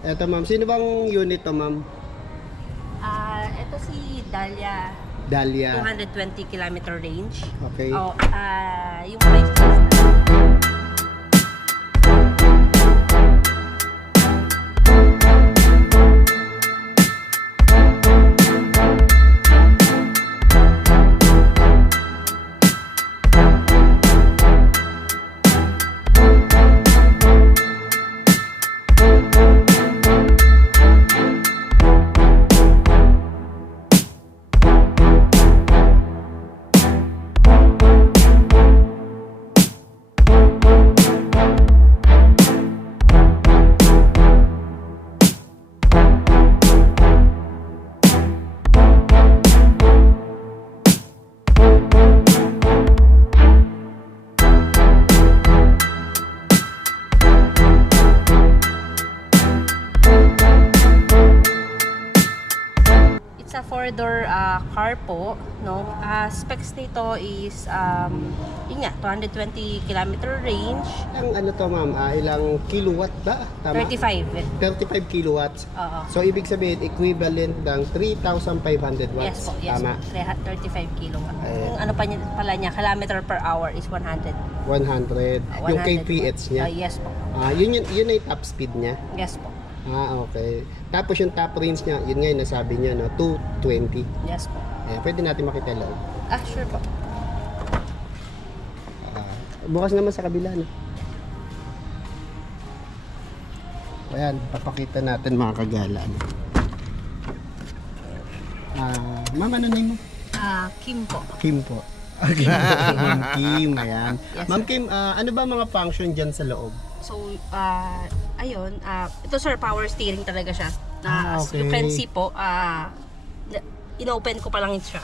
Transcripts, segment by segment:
Eto ma'am, sino bang unit to ma'am? Ito si Dahlia, Dahlia. 220 kilometer range. Okay. Oh, yung price list. It's a 4-door car po, no? Specs nito is yun nga, 220 kilometer range, Ang ano to ma'am, ilang kilowatt ba? Tama? 35. 35 kilowatts. Oo. So ibig sabihin equivalent ng 3,500 Yes watts. po, yes Tama. po. 35 kilowatt. Ayan. Yung ano pa niya, pala niya, kilometer per hour is 100. 100. Yung 100 kph niya. yes po. Yun ay top speed niya. Yes po. Okay. Tapos yung top range niya, yun nga yung nasabi niya, no? 220. Yes po. Pwede natin makita loob. Sure po. Bukas naman sa kabila, no? Ayan, papakita natin mga kagala. No? Ma'am, ano name mo? Kim po. Kim po. Okay. Ma'am Kim, ayan. Yes, Ma'am sir. Kim, ano ba mga function dyan sa loob? So, ayun, ito sir, power steering talaga siya. As Okay. you can see po, inopen ko pa lang siya.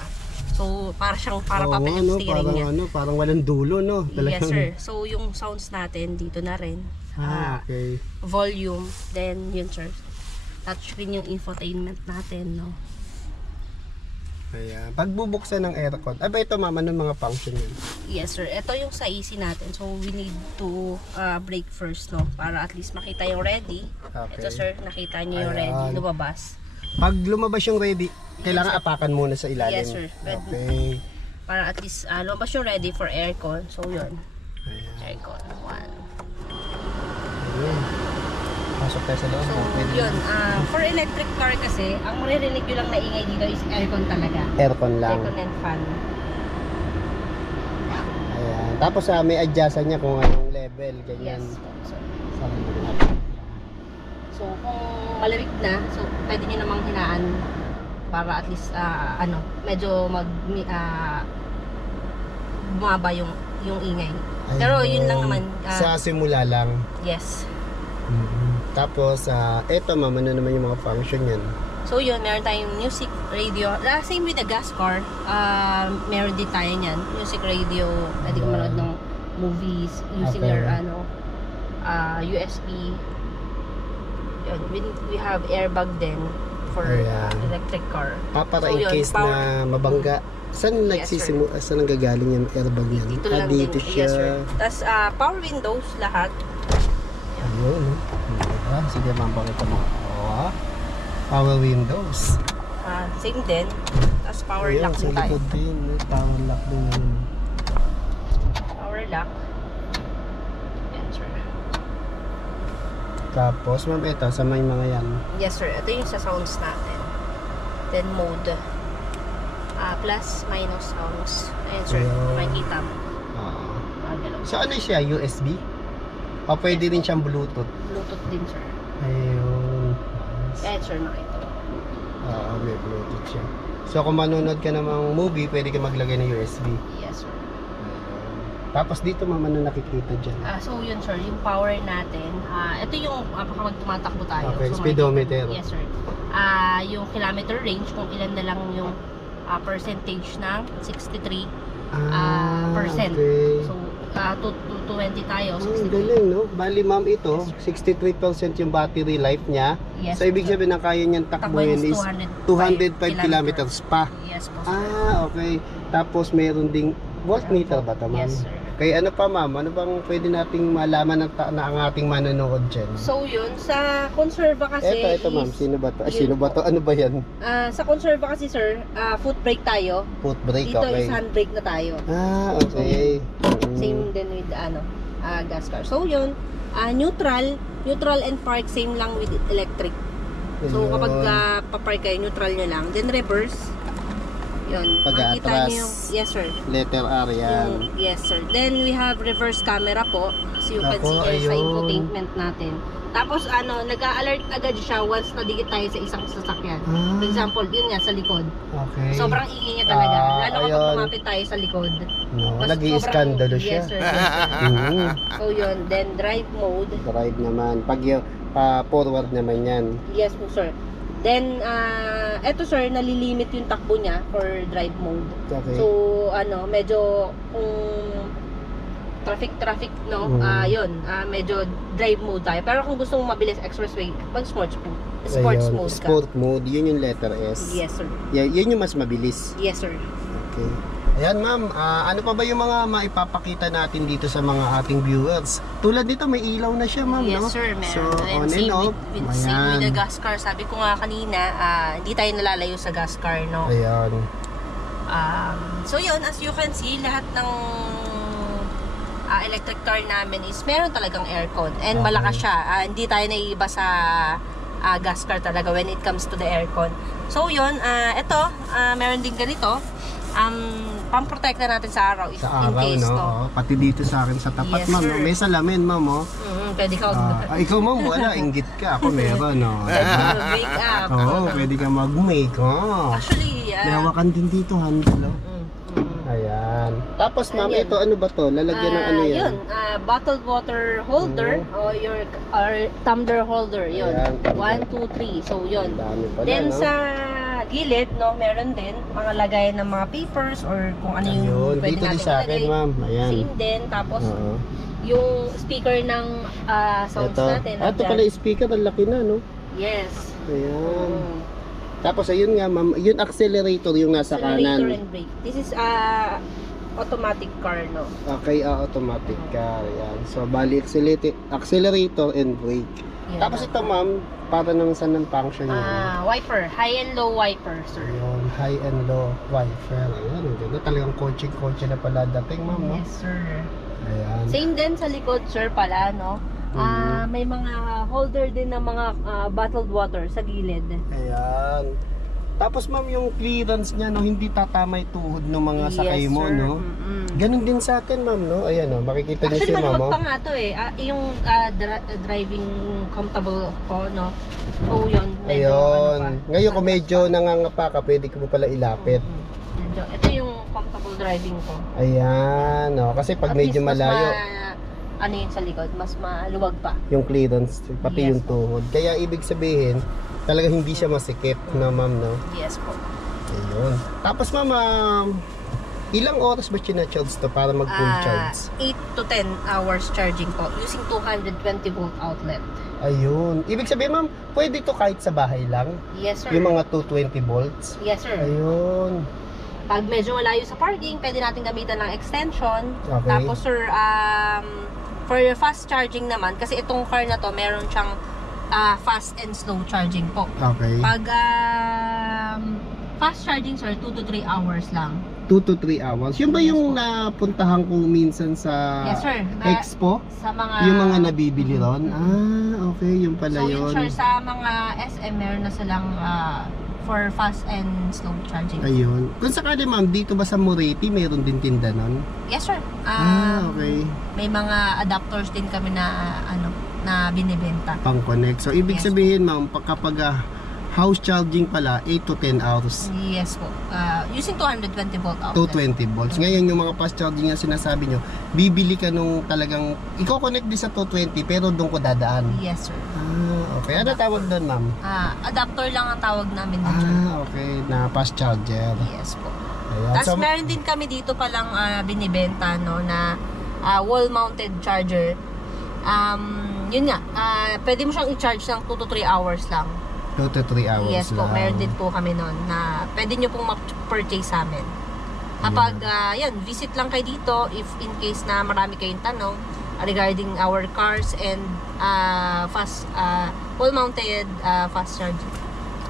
So, para papel yung steering parang, niya. parang walang dulo, no? Yes sir. So, yung sounds natin dito na rin. Okay. Volume, then yun sir. Touchscreen yung infotainment natin, no? Ayan. Pagbubuksan ng aircon. Ba ito ma'am, anong mga function yun? Yes sir. Ito yung sa AC natin. So, we need to brake first, no? Para at least makita yung ready. Okay. Ito sir, nakita niyo yung Ayan. ready. Lumabas. Pag lumabas yung ready, kailangan sir. apakan muna sa ilalim. Yes, sir. Okay. Para at least lumabas yung ready for aircon. So, yun. Ayan. Aircon. 1. Ayan. Pasok tayo sa loob. So, Pwede yun. For electric car kasi, ang maririnig nyo lang na ingay dito is aircon talaga. Aircon lang. Aircon and fan. Ayan. Tapos may adjustan niya kung anong level, ganyan. Yes. So, Sa- so, kung malamig na, so pwede nyo namang hinaan para at least, medyo bumaba yung ingay. Pero yun lang naman. sa simula lang. Yes. Tapos, eto ma'am, ano naman yung mga function yan? So yun, meron tayong music, radio. Same with the gas car. Meron din tayo niyan. Music, radio. Pwede ka manood ng movies using Okay. your USB. Yun, we have airbag din for Ayan. electric car. Para So in yun, case power- na mabangga. Saan saan nanggagaling yung airbag niyan? Dito lang Dito din. siya. Yes sir. Tapos power windows lahat. Ayun. Sige ma'am, pakita mo. Power windows. Same din. Tapos power Ayun, lock sa din tayo. likod din. May power lock din yun. Power lock. Yan sir. Tapos ma'am, ito sa may mga yan. Yes sir, ito yung sa sounds natin. Then mode. Plus, minus sounds. Ayan sir, Ayun. makikita mo. Galaw. So ano siya? USB? O pwede rin siyang Bluetooth? Bluetooth din sir. Ayun. Ayan sir, nakita mo. May Bluetooth siya. So kung manonood ka ng mga movie, pwede ka maglagay ng USB. Yes sir. Tapos dito ma'am, ano nakikita dyan? So yun sir, yung power natin. Ito yung kapag tumatakbo tayo. Okay, So, speedometer. Yes sir. Yung kilometer range, kung ilan na lang yung percentage ng 63 percent. Okay. So, 220 tayo. Ang 63. galing, no? Bali, ma'am, ito, 63% yung battery life niya. Yes, So, ibig sir. sabihin na kaya niyang takbuhin is 205 kilometers pa. Yes po sir. Okay. Tapos, meron ding voltmeter ba ito, ma'am? Yes sir. Kaya ano pa ma'am, ano bang pwede nating malaman na ang ating manonood dyan? So yun, sa conserva kasi Ito ma'am, is, sino ba to? Ay, yun sino ba to? Ano ba yan? sa conserva kasi sir, foot brake tayo. Foot brake, Dito okay. is handbrake na tayo. Okay. Same din with gas car. So yun, neutral and park same lang with electric. So Ayun. kapag pa-park kayo, neutral nyo lang. Then reverse. Yun. Makikita Pag-atras. nyo yung, yes sir. Letter R yan. Yes sir. Then we have reverse camera po. As you can Ako, see here sa ayun. infotainment natin. Tapos nag-a-alert agad siya once nadikit tayo sa isang sasakyan. For example, yun nga sa likod. Okay. Sobrang ingay niya talaga. Lalo kapag ayun. lumapit tayo sa likod. No, Mas nag-i-skandalo sobrang- siya. Yes sir. Yes, sir. Mm. So yun. Then drive mode. Drive naman. Pag yung pa-forward naman yan. Yes po sir. Then, eto sir, nalilimit yung takbo niya for drive mode. Okay. So, medyo kung traffic, no? Yun, medyo drive mode tayo. Pero kung gusto mong mabilis expressway, pag sports Ayun. mode ka. Sport mode, yun yung letter S. Yes sir. Yun yung mas mabilis. Yes sir. Okay. Ayan ma'am, ano pa ba yung mga maipapakita natin dito sa mga ating viewers? Tulad nito, may ilaw na siya ma'am, Yes no? sir, meron. So, And on and off. same with the Ayan. gas car. Sabi ko nga kanina, hindi tayo nalalayo sa gas car, no? Ayan. So yun, as you can see, lahat ng electric car namin is meron talagang aircon. And Okay. malakas siya. Hindi tayo naiiba sa gas car talaga when it comes to the aircon. So yun, ito, meron din ganito. Pamprotekta natin sa araw if Sa in araw, case, no? no? Oo, pati dito sa akin sa tapat, Yes, ma'am. sir. No? May salamin, ma'am, oh. Pwede ka Ikaw, ma'am, wala. Inggit ka. Ako meron, no? wake up. Oo, pwede ka mag-make, oh. Actually, May hawakan din dito, handle, oh. mm. Ayan. Tapos, ma'am, Ayan. ito, ano ba to? Lalagyan ng ano yan? Yun, bottled water holder or your tumbler holder, yun. Ayan, tumbler. 1, 2, 3. So, yun. Ang dami pala, Then, no? sa gilid, no, meron din mga lagay ng mga papers or kung ano yung Ayun, pwede dito din natin sa akin, ilagay. ma'am. Ayan. Same din. Tapos, Oo. yung speaker ng sounds Ito. natin. Ito nandyan. pala yung speaker, ang laki na, no? Yes. Ayan. Mm. Tapos, ayun nga, ma'am, yung accelerator yung nasa Accelerator kanan. and brake. This is automatic car, no? Okay, automatic car. Ayan. So, bali, accelerator and brake. Yan. Tapos ito, ma'am, para nang saan ang function niya? Wiper. High and low wiper, sir. Ayun, high and low wiper. Ayan, ang ganda. Talagang kotse na pala dating, ma'am, no? Yes, sir. Ayan. Same din sa likod, sir, pala, no? May mga holder din ng mga bottled water sa gilid. Ayan. Tapos, ma'am, yung clearance niya, no, hindi tatama yung tuhod ng mga sakay Yes, mo, sir. no? Ganun din sa akin, ma'am, no? Ayan, no? Makikita niyo Actually, si ma'am, maluwag oh. pa nga to eh. Yung driving comfortable ko, no? So, yun. Medyo, Ayun. pa. Ngayon, kung medyo nangangapa ka, pwede ko pala ilapit. Medyo, ito yung comfortable driving ko. Ayan, no? Kasi pag At medyo least, malayo, ano yun sa likod, mas maluwag pa. yung clearance, pati Yes, yung tuhod. Kaya ibig sabihin, talaga hindi siya masikip, no, ma'am, no? Yes po. Ayun. Tapos, ma'am, ilang oras ba charge to para mag-full charge? 8 to 10 hours charging po using 220 volt outlet. Ayun. Ibig sabihin, ma'am, pwede to kahit sa bahay lang? Yes, sir. Yung mga 220 volts? Yes, sir. Ayun. Pag medyo malayo sa parking, pwede natin gamitan ng extension. Okay. Tapos, sir, for fast charging naman, kasi itong car na to, meron siyang fast and slow charging po. Okay. Pag fast charging, sir, 2 to 3 hours lang. 2 to 3 hours. Yun ba yung napuntahan ko minsan sa Yes, sir. Expo? Sa mga... Yung mga nabibili ron? Ah, okay. Yung pala So, yun. yun, sir, sa mga SM, meron na silang for fast and slow charging. Ayun. Kung sakali, ma'am, dito ba sa Moretti, meron din tinda nun? Yes, sir. Okay. May mga adapters din kami na na binibenta. Pang-connect. So, ibig Yes. sabihin, ma'am, kapag house charging pala, 8 to 10 hours. Yes po. Using 220 volt outlet. 220 volts. Ngayon, yung mga fast charging na sinasabi nyo, bibili ka nung talagang, i-connect din sa 220, pero doon ko dadaan. Yes, sir. Okay. Ano tawag doon, ma'am? Adapter lang ang tawag namin doon, sir. Okay. Na fast charger. Yes po. Ayan. Tapos meron din kami dito palang binibenta, no, na wall-mounted charger. Yun nga, pwede mo siyang i-charge ng 2 to 3 hours lang. 2 to 3 hours Yes po, lang. meron din po kami noon na pwede nyo pong ma-purchase sa amin. 2 to 3 hours lang. 2 to 3 hours lang. Yes po. Tapos meron din kami dito palang binibenta, no, na wall-mounted charger. Yun nga, pwede mo siyang i-charge ng 2 to 3 hours lang. Kapag, yan, visit lang kayo dito if in case na marami kayong tanong regarding our cars and wall-mounted fast charger.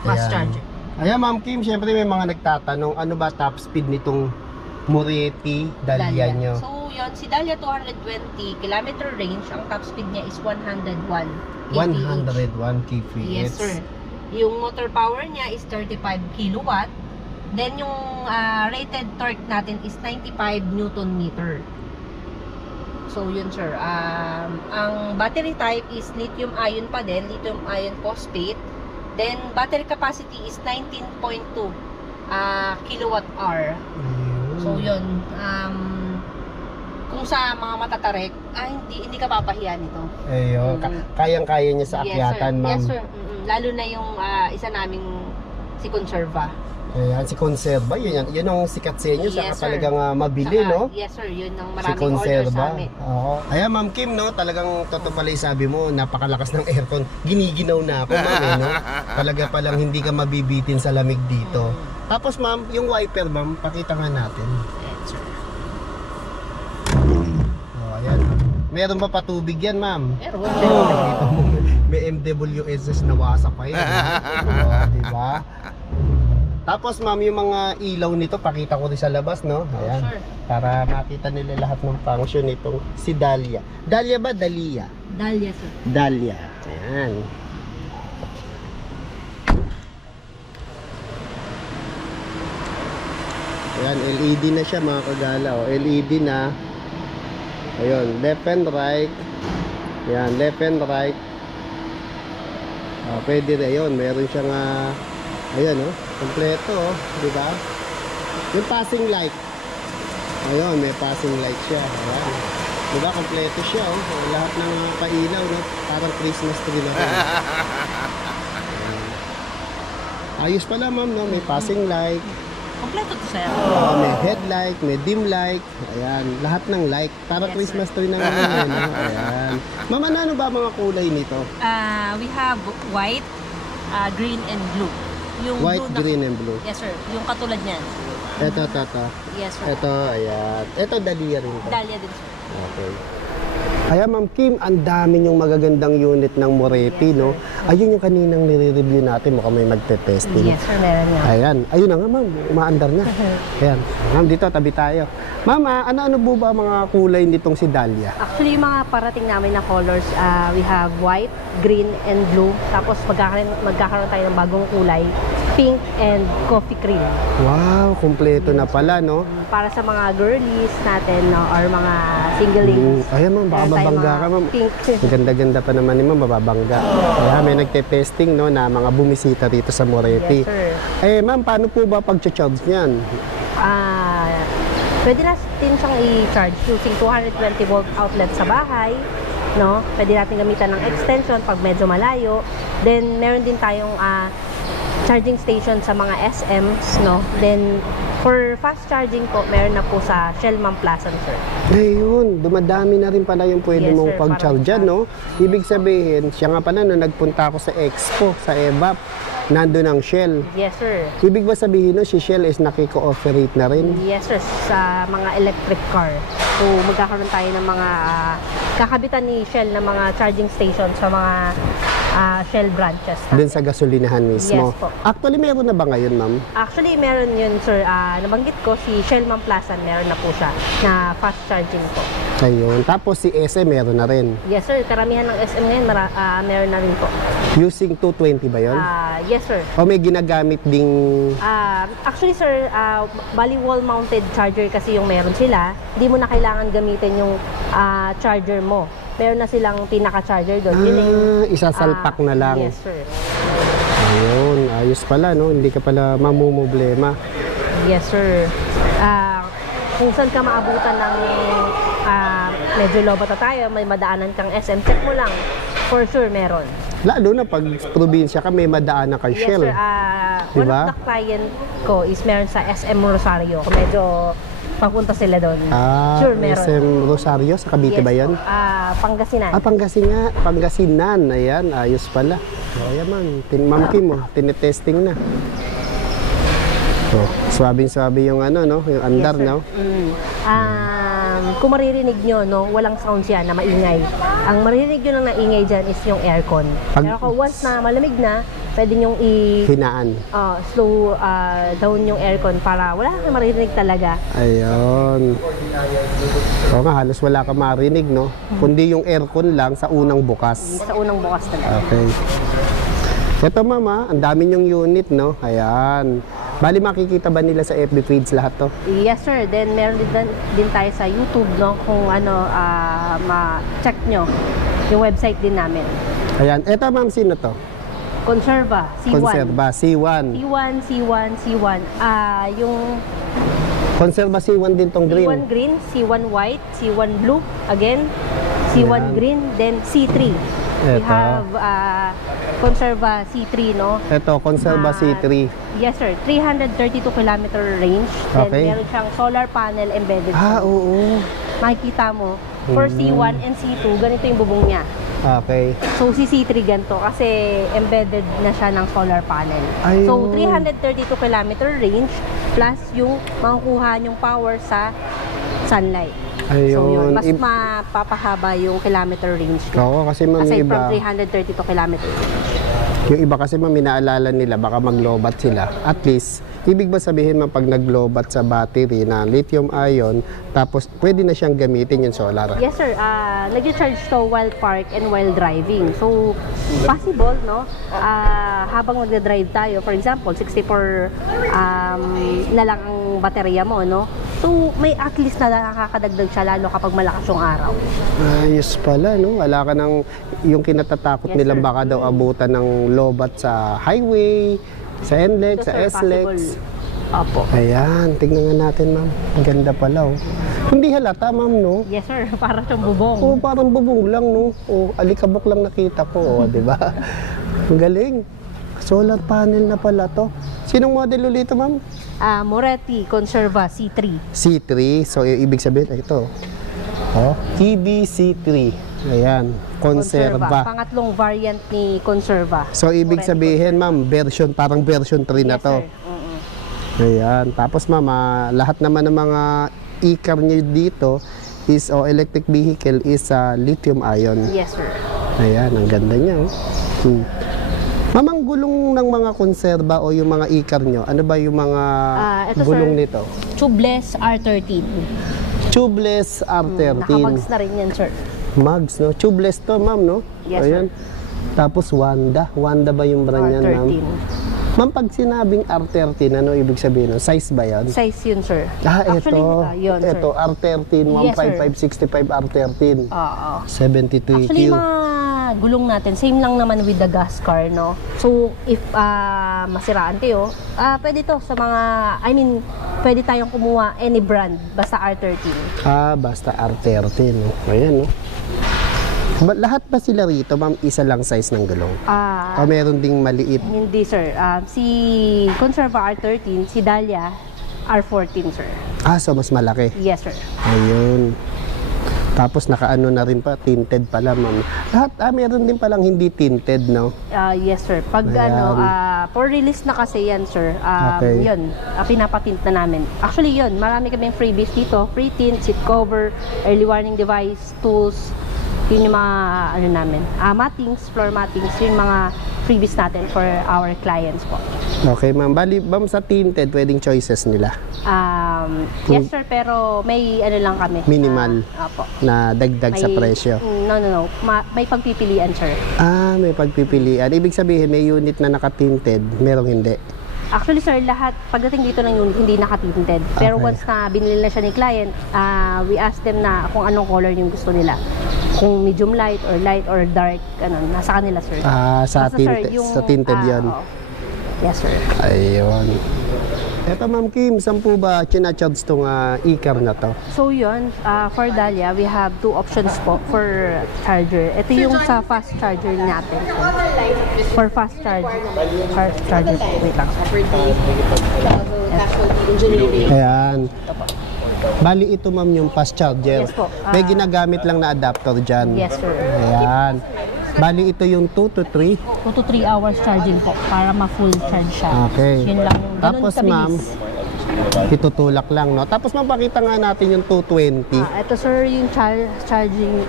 Fast Ayan. charger. Ayan, Ma'am Kim, syempre may mga nagtatanong, ano ba top speed nitong Moretti Dahlia nyo? So, yun, si Dahlia 220 kilometer range, ang top speed niya is 101 kph. 101 kph. Yes, sir. Yung motor power niya is 35 kilowatt. Then, yung rated torque natin is 95 newton meter. So, yun, sir. Ang battery type is lithium-ion pa din. Lithium-ion phosphate. Then, battery capacity is 19.2 kilowatt-hour. So, yun. Kung sa mga matatarik, hindi ka papahiya nito. Ayun, kayang-kaya niya sa akyatan, ma'am. Yes, sir. Lalo na yung isa naming si Conserva. Ayan, si Conserva, yun ang sikat sa inyo, saka Yes, sir. talagang mabili, no? Yes, sir. Yun ang Si maraming order Conserva. sa amin. Oo. Ayan, Ma'am Kim, no? Talagang totoo pala yung sabi mo, napakalakas ng aircon. Giniginaw na ako, ma'am, eh, no? Talaga palang hindi ka mabibitin sa lamig dito. Tapos, ma'am, yung wiper, ma'am, pakita nga natin. Yes, sir. Oh, ayan. Meron ba patubig yan, ma'am? Meron. Dito mo, may MWSS na wasa pa yan. Oh, diba? Tapos, ma'am, yung mga ilaw nito, pakita ko rin sa labas, no? Ayan. Sure. Para makita nila lahat ng function nitong si Dahlia. Dahlia ba? Dahlia? Dahlia, sir. Dahlia. Ayan. Ayan, LED na siya mga kagala. O, LED na. Ayun, left and right. Ayan, left and right. Pwede rin. Ayun, meron siyang ayan, kompleto, di ba? Yung passing light. Ayun, may passing light siya. Ayan. Di ba, kompleto siya, lahat ng pailaw, no? Parang Christmas tree na rin. Ayos pala, ma'am, no? May passing light. Kompleto to, sir. May headlight, may dim light. Ayan, lahat ng light. Para Yes, Christmas tree na naman yan, no? Ayan. Ma'am, ano ba mga kulay nito? We have white, green, and blue. Yung White, blue green, and blue. Yes, sir. Yung katulad niyan. Ito. Yes, sir. Ito, ayan. Ito, Dahlia rin to. Dahlia din, sir. Okay. Ayan, Ma'am Kim, ang dami yung magagandang unit ng Moretti, Yes, no? Ayun yung kaninang nire-review natin, mukhang may magte-testing. Yes, sir. Meron nga. Ayan, ayun na nga, ma'am, umaandar na. Ayan, ma'am, dito, tabi tayo. Ma'am, ano po ba mga kulay nitong si Dahlia? Actually, yung mga parating namin na colors, we have white, green, and blue. Tapos magkakaroon tayo ng bagong kulay, pink and coffee cream. Wow, kumpleto na pala, no? Para sa mga girlies natin, no, or mga singlings. Ayan, ma'am, baka Meron tayong babangga mga ka, ma'am. Pink. Ang ganda-ganda pa naman ni ma'am, mababangga. Kaya may nagte-testing, no, na mga bumisita dito sa Moretti. Yes, sir. Eh, ma'am, paano po ba pag-charge niyan? Pwede natin siyang i-charge using 220 volt outlet sa bahay, no? Pwede natin gamitan ng extension pag medyo malayo. Then meron din tayong charging station sa mga SMs, no? Then for fast charging po, meron na po sa Shell Mount Plaza, sir. Ayun, dumadami na rin pala yung pwede Yes, mong sir, pag-charge dyan, no? Ibig sabihin, siya nga pala, no, nagpunta ako sa Expo, sa EVAP, nandun ang Shell. Yes, sir. Ibig ba sabihin, no, si Shell is nakiko-operate na rin? Yes, sir. Sa mga electric car. So, magkakaroon tayo ng mga kakabitan ni Shell ng mga charging station sa mga Shell branches. Dun sa gasolinahan mismo. Yes po. Actually, meron na ba ngayon, ma'am? Actually, meron yun, sir. Nabanggit ko, si Shell Mount Plaza, meron na po siya na fast charging po. Ayun. Tapos si SM meron na rin. Yes, sir. Karamihan ng SM ngayon, meron na rin po. Using 220 ba yun? Yes, sir. O may ginagamit ding... Actually, sir, bali wall-mounted charger kasi yung meron sila. Hindi mo na kailangan gamitin yung charger mo. Meron na silang pinaka-charger doon. Yun na yung, isasalpak na lang. Yes, sir. Ayun, ayos pala, no? Hindi ka pala mamumblema. Yes, sir. Kung saan ka maabutan ng medyo lobata tayo, may madaanan kang SM, check mo lang. For sure, meron. Lalo na pag probinsya ka, may madaanan kay Yes, Shell. sir. One Diba? of the client ko is meron sa SM Rosario. Kung medyo papunta sila doon. Sure, meron. SM Rosario, sa Cavite ba yan? Pangasinan. Pangasinan. Ayan, ayos pala. O, ayan, ma'am. Ma'am Kim, tinetesting na. So, swabing-swabe yung ano, no? Yung andar, Yes, sir. no? Kung maririnig nyo, no, walang sounds yan na maingay. Ang maririnig nyo lang na ingay dyan is yung aircon. Pero kung once na malamig na, pwede nyong Hinaan. slow down yung aircon para wala kang maririnig talaga. Ayun. Oo nga, halos wala ka marinig, no? Kundi yung aircon lang sa unang bukas. Sa unang bukas talaga. Okay. Ito, mama, ang dami yung unit, no? Ayan. Bali, makikita ba nila sa FB page lahat to? Yes, sir. Then, meron din tayo sa YouTube, no? Kung ma-check nyo yung website din namin. Ayan. Ito, ma'am, sino to? Conserva, C1. Conserva, C1. C1. Yung Conserva C1 din tong green. C1 green, C1 white, C1 blue, again, C1 Ayan. green, then C3. We Eto. have Conserva C3, no? Ito, Conserva C3. Yes, sir. 332 kilometer range. Then, Okay. meron siyang solar panel embedded. Oo. Makikita mo, for C1 and C2, ganito yung bubong niya. Okay. So, si C3 ganito kasi embedded na siya ng solar panel. Ayun. So, 332 kilometer range plus yung makukuha yung power sa sunlight. So, yun. Ayun. Mas mapapahaba yung kilometer range. Oo, kasi ma'am, Aside yung from iba, 332 kilometer range. yung iba kasi ma'am, inaalala nila, baka maglobat sila. At least, ibig ba sabihin ma'am, pag naglobat sa battery na lithium ion, tapos pwede na siyang gamitin yung solar. Yes, sir. Nag-charge to while park and while driving. So, possible, no? Habang nagda-drive tayo, for example, 64 na lang ang baterya mo, no? So, may at least na nakakadagdag siya lalo kapag malakas yung araw. Ayos pala, no? Wala ka ng yung kinatatakot Yes, nilang sir. baka daw abutan ng lobat sa highway, sa NLEX, Ito, sa sir, SLEX. possible. Opo. Ayan, tingnan nga natin ma'am. Ang ganda pala, oh. Hindi halata ma'am, no? Yes, sir. Para siyang bubong. Oo, parang bubong lang, no? O, alikabok lang nakita ko, di ba? Ang galing. Solar panel na pala to. Sinong model ulit ito, ma'am? Moretti Conserva C3. C3. So, ibig sabihin, ito. Oh, EBC3. Ayan, Conserva. Pangatlong variant ni Conserva. So, ibig Moretti sabihin, ma'am, parang version 3 na Yes, to. sir. Mm-mm. Ayan. Tapos, ma'am, lahat naman ng mga e-car nyo dito is, electric vehicle is lithium ion. Yes, sir. Ayan, ang ganda niya. Oh. Ma'am, ang gulong ng mga konserba o yung mga e-car nyo, ano ba yung mga Ito, gulong sir. nito? Tubeless R13. Tubeless R13. Nakamags na rin yan, sir. Mags, no? Tubeless to, ma'am, no? Yes, Ayan. Tapos Wanda. Wanda ba yung brand yan, ma'am? R13. Ma'am, pag sinabing R13, ano ibig sabihin? No? Size ba yan? Size yun, sir. Actually, yun, sir. ito, R13, Yes, sir. 155, 65 R13. Oo. 72 Actually, EQ. mga gulong natin, same lang naman with the gas car, no? So, if masiraan kayo, pwede to sa mga, pwede tayong kumuha any brand, basta R13. Basta R13. No? Ayan, no? Lahat ba sila rito, ma'am, isa lang size ng gulong? O meron ding maliit? Hindi, sir. Si Conserva R13, si Dahlia R14, sir. So mas malaki. Yes, sir. Ayun. Tapos nakaano na rin pa, tinted pala, ma'am. Lahat, meron din palang hindi tinted, no? Yes, sir. Pag Ayan. for release na kasi yan, sir. Okay. Yun, pinapatint na namin. Actually, yun, marami kaming freebies dito. Free tint, seat cover, early warning device, tools. Yun yung mga, namin. Mattings, floor mattings, yun yung mga freebies natin for our clients po. Okay, ma'am. Bali, ma'am, sa tinted, pwedeng choices nila. Yes, sir, pero may lang kami. Minimal. Apo. Na dagdag sa presyo. No. May pagpipilian, sir. May pagpipilian. Ibig sabihin, may unit na naka-tinted, merong hindi. Actually, sir, lahat, pagdating dito ng unit, hindi nakatinted. Pero Okay. once na binili na siya ni client, we ask them na kung anong color yung gusto nila. Kung medium light or dark, nasa kanila, sir. Sa Basta, sir, tinted yun. oo. Yes, sir. Ayun. Eto, ma'am Kim, saan po ba charge tong e-car na to? So yun, for Dahlia, we have two options po for charger. Ito yung sa fast charger natin. For fast charger. Wait lang. Ayan. Bali ito, ma'am, yung fast charger. Yes po. May ginagamit lang na adapter dyan. Yes, sir. Ayan. Bali, ito yung 2 to 3. 2 to 3 hours charging po para ma-full charge siya. Okay. Yun lang. Ganun Tapos, ma'am, kabilis. itutulak lang, no? Tapos, mapakita nga natin yung 220. Ito sir, yung charging.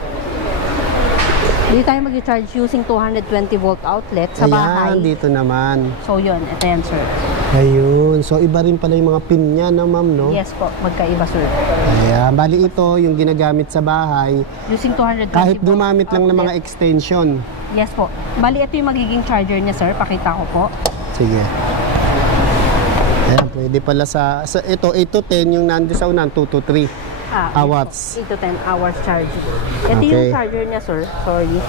Hindi tayo mag-charge using 220 volt outlet sa bahay. Ayan, dito naman. So yun, ito yan sir. Ayun. So, iba rin pala yung mga pin niya, no, ma'am, no? Yes po, magkaiba sir. Ayan. Bali, ito yung ginagamit sa bahay. Using 220 Kahit volt gumamit lang ng mga outlet. extension. Yes po. Bali, ito yung magiging charger niya sir. Pakita ko po. Sige. Ayan, pwede pala sa ito, 8 to 10, yung nandun sa unan, 2 to 3. Hours. 8 to 10 hours charging. Ito Okay. yung charger niya sir. Sorry.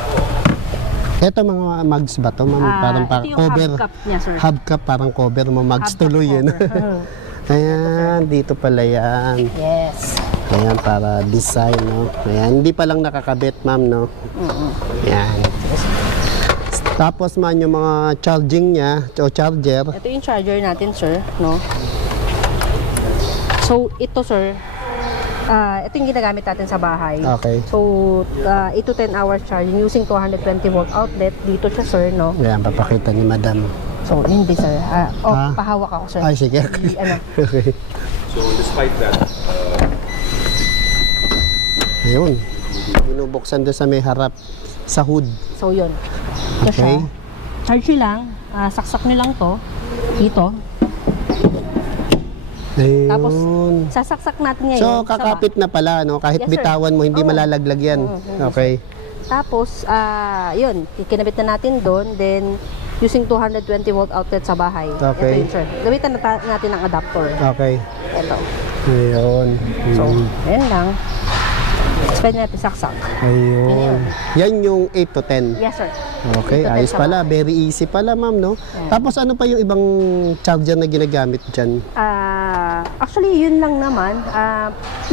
Ito mga mugs ba to? Ma'am? Parang Ito yung cover. hubcap niya sir. Hubcap, parang cover mo. Mugs tuloy yun. cover. Ayan, dito pala yan. Yes. Ayan, para design, no? Ayan, hindi pa lang nakakabit, ma'am, no? Ayan. Tapos man yung mga charging niya, o charger. Ito yung charger natin sir, no? So, ito sir, ito yung ginagamit natin sa bahay. Okay. So, 8 to 10 hours charging using 220 volt outlet. Dito siya sir, no? Ayan, papakita ni madam. So, hindi sir. Pahawak ako sir. Ay, sige. Ano? Okay. So despite that, Ayun. Binubuksan doon sa may harap sa hood. So, yun. Ito siya. Okay. Charge nyo lang. Saksak nyo lang to. Dito. Ayun. Tapos, sasaksak natin ngayon. So, kakapit na pala, no? Kahit Yes, sir. bitawan mo, hindi Oo. malalaglag yan. Okay. Tapos, yun. Kinabit na natin doon. Then, using 220 volt outlet sa bahay. Okay. Ito yun, sir. Gamitan natin ng adapter. Okay. Ito. Ayun. So, ayan lang. Pwede natin saksak. Ayun. Yan yung 8 to 10. Yes, sir. Okay, 8 to 10 ayos sa pala. Very easy pala, ma'am, no? Tapos ano pa yung ibang charger na ginagamit dyan? Actually, yun lang naman.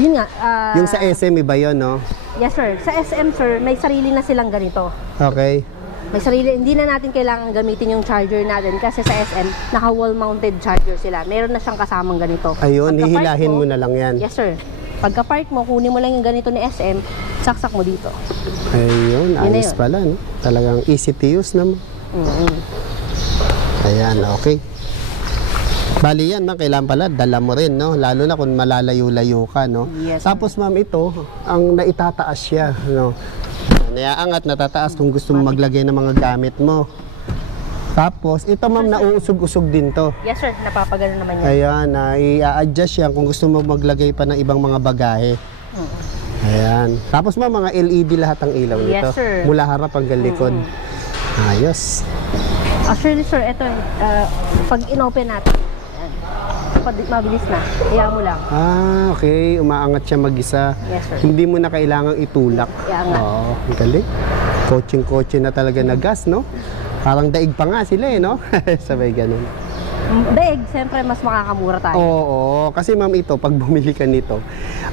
Yun nga. Yung sa SM, iba yun, no? Yes, sir. Sa SM, sir, may sarili na silang ganito. Okay. May sarili, hindi na natin kailangan gamitin yung charger natin kasi sa SM, naka-wall mounted charger sila. Meron na siyang kasamang ganito. Ayun, Pagka-park hihilahin mo na lang yan. Yes, sir. Pagka park mo, kunin mo lang yung ganito ni SM, saksak mo dito. Ayun, Yun na ayos yun. pala, no? Talagang easy to use naman. Ayan, okay. Bali yan, ma'am, kailangan pala, dala mo rin, no? Lalo na kung malalayo-layo ka, no? Yes, Tapos, ma'am, ito, ang naitataas siya, no? Naiaangat, natataas kung gusto mo maglagay ng mga gamit mo. Tapos, ito, ma'am, nauusog-usog din to. Yes, sir. Napapagano naman yan. Ayan, i-adjust yan kung gusto mo maglagay pa ng ibang mga bagahe. Ayan. Tapos, ma'am, mga LED lahat ang ilaw Yes, nito. sir. Mula harap hanggang likod. Ayos. Actually, sir, ito, pag in-open natin, mabilis na. Kaya mo lang. Okay. Umaangat siya mag-isa. Yes, sir. Hindi mo na kailangang itulak. Iangat. Oo, ang galing. Coaching na talaga na gas, no? Parang daig pa nga sila, eh, no? Sabay ganun. Daig, siyempre, mas makakamura tayo. Oo, kasi ma'am ito, pag bumili ka nito,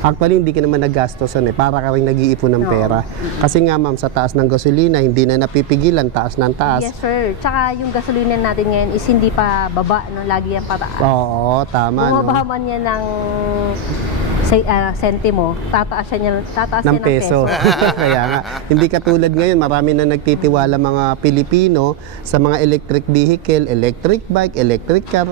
actually hindi ka naman naggastosan eh, para ka rin nag-iipon ng pera. Kasi nga ma'am, sa taas ng gasolina, hindi na napipigilan, taas ng taas. Yes, sir. Tsaka yung gasolina natin ngayon is hindi pa baba, no? Lagi yan pataas. Oo, tama, no? Bumaba man yan ng sentimo, tataas yan Ng peso. Kaya nga, hindi katulad ngayon, marami na nagtitiwala mga Pilipino sa mga electric vehicle, electric bike, electric car,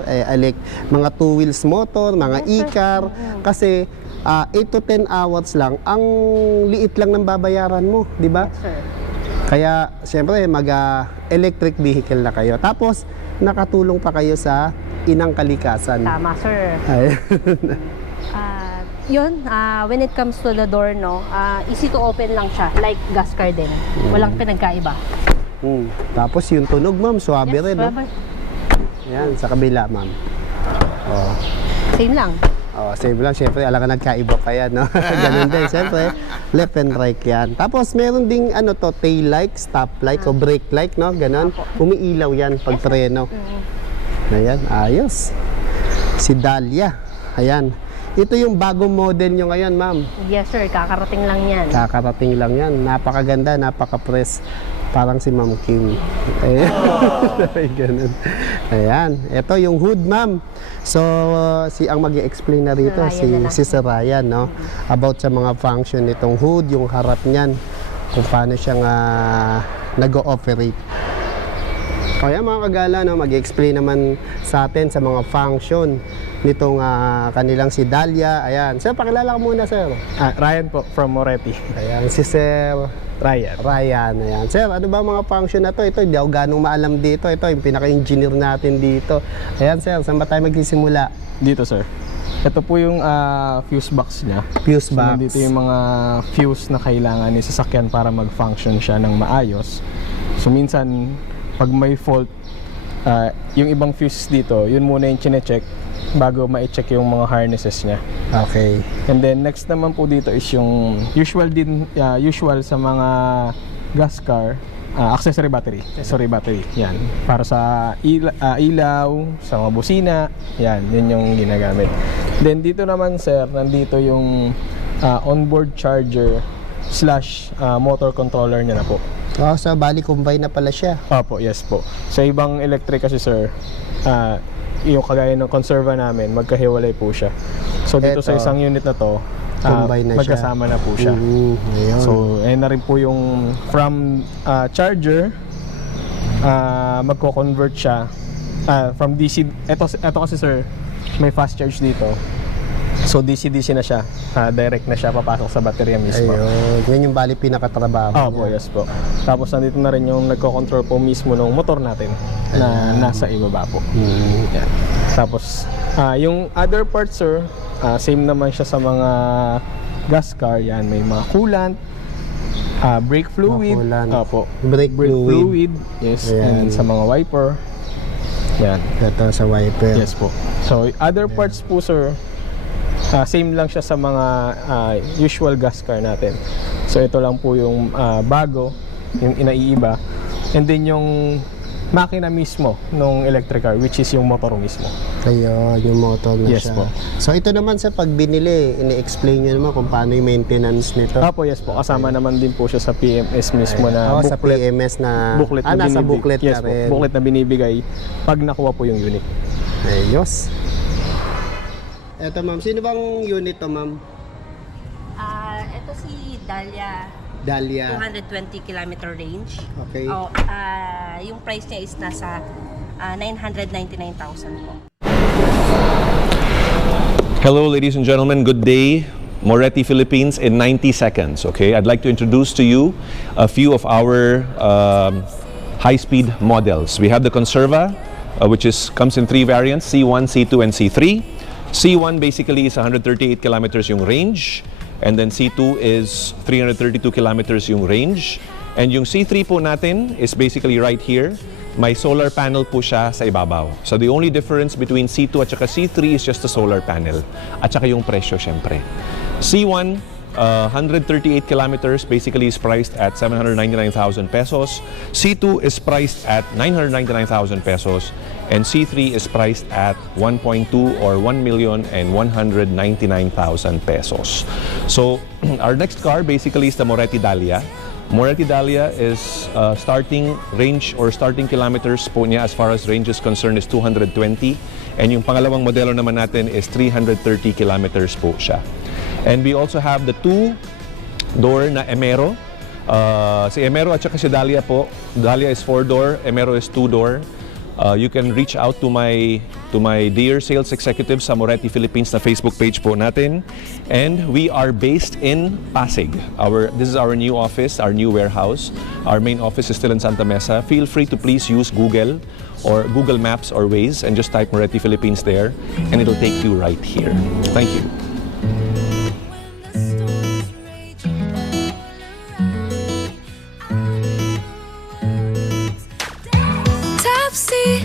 mga two wheels motor, mga e-car. Kasi 8 to 10 hours lang, ang liit lang ng babayaran mo, di ba? Yes, sir. Kaya, siyempre, mag-electric vehicle na kayo. Tapos, nakatulong pa kayo sa inang kalikasan. Tama, sir. Ay. Yun, when it comes to the door, no, easy to open lang siya, like gas car din. Walang pinagkaiba. Tapos yung tunog, ma'am, swabe rin, no? bye-bye. Yan, sa kabila, ma'am. Oh. Same lang. Oh, same lang. Siyempre, alam ka nagkaiba pa yan, no? Ganun din, siyempre. Left and right yan. Tapos, meron ding, tail light, stop light, o brake light, no? Ganun. Umiilaw yan pag preno. Ayan, ayos. Si Dahlia. Ayan. Ito yung bagong model nyo ngayon, ma'am. Yes, sir. Kakarating lang yan. Kakarating lang yan. Napakaganda, napaka-press. Parang si Ma'am Kim. Ayan. Ganun. Ayan. Ito yung hood, ma'am. So, ang mag-i-explain na rito, si Sir Ryan, no? About sa mga function nitong hood, yung harap niyan. Kung paano siyang nag-ooperate. Kaya mga kagala, no, mag-explain naman sa atin sa mga function nitong kanilang si Dahlia. Ayan. Sir, pakilala ka muna, sir. Ryan po, from Moretti. Ayan, si Sir Ryan. Ayan. Sir, ano ba mga function na to? Ito, hindi ako ganong maalam dito. Ito, yung pinaka-engineer natin dito. Ayan, sir, saan ba tayo magsisimula? Dito, sir. Ito po yung fuse box niya. Fuse So, box. dito yung mga fuse na kailangan ni sasakyan para mag-function siya ng maayos. So, minsan, pag may fault, yung ibang fuse dito, yun muna yung chine-check bago ma-check yung mga harnesses niya. Okay. And then, next naman po dito is yung usual sa mga gas car, accessory battery. Yan. Para sa ilaw, sa mga busina, yun yung ginagamit. Then dito naman, sir, nandito yung onboard charger / motor controller niya na po. Oh, so bali combine na pala siya. Opo, yes po. Sa ibang electric kasi, sir, yung kagaya ng conserva namin, magkahiwalay po siya. So dito sa Eto, isang unit na to, combine na siya. magkasama na po siya. Ayun. So, ayun na rin po yung from charger, magko-convert siya from DC. Ito kasi, sir, may fast charge dito. So, DC-DC na siya. Direct na siya papasok sa baterya mismo. Ayun. Yan yung bali pinakatrabaho Po, yes po. Tapos nandito na rin yung nagko-control po mismo ng motor natin na nasa ibaba po. Yan. Tapos, yung other parts, sir, same naman siya sa mga gas car. Yan, may mga coolant, brake fluid. Coolant. Opo. Brake fluid. Yes. Ayan. And sa mga wiper. Yan. Ito sa wiper. Yes po. So, other parts po, sir, same lang siya sa mga usual gas car natin. So, ito lang po yung bago, yung inaiiba. And then yung makina mismo ng electric car, which is yung motor mismo. Ayun, yung motor na Yes siya. po. So ito naman sa pag binili, ini-explain nyo naman kung paano yung maintenance nito. Po, yes po. Kasama naman din po siya sa PMS mismo na Sa booklet. PMS na, Booklet na nasa binibig- booklet yes na po, rin. booklet na binibigay pag nakuha po yung unit. Ayos. Eto ma'am, sino bang unit to ma'am? Ito si Dahlia, Dahlia. 220 kilometer range. Okay. Yung price niya is nasa 999,000 po. Hello, ladies and gentlemen. Good day. Moretti, Philippines in 90 seconds. Okay, I'd like to introduce to you a few of our high-speed models. We have the Conserva, which comes in 3 variants: C1, C2, and C3. C1 basically is 138 kilometers yung range, and then C2 is 332 kilometers yung range. And yung C3 po natin is basically right here. May solar panel po siya sa ibabaw. So the only difference between C2 at saka C3 is just the solar panel. At saka yung presyo, syempre. C1, 138 kilometers, basically is priced at 799,000 pesos. C2 is priced at 999,000 pesos. And C3 is priced at 1.2 or 1,199,000 pesos. So our next car basically is the Moretti Dahlia. Moretti Dahlia is starting range or starting kilometers po niya as far as range is concerned is 220. And yung pangalawang modelo naman natin is 330 kilometers po siya. And we also have the 2-door na Emero. Si Emero at saka si Dahlia po. Dahlia is 4-door, Emero is 2-door. You can reach out to my dear sales executives sa Moretti Philippines na Facebook page po natin. And we are based in Pasig. This is our new office, our new warehouse. Our main office is still in Santa Mesa. Feel free to please use Google or Google Maps or Waze and just type Moretti Philippines there and it'll take you right here. Thank you. Topsy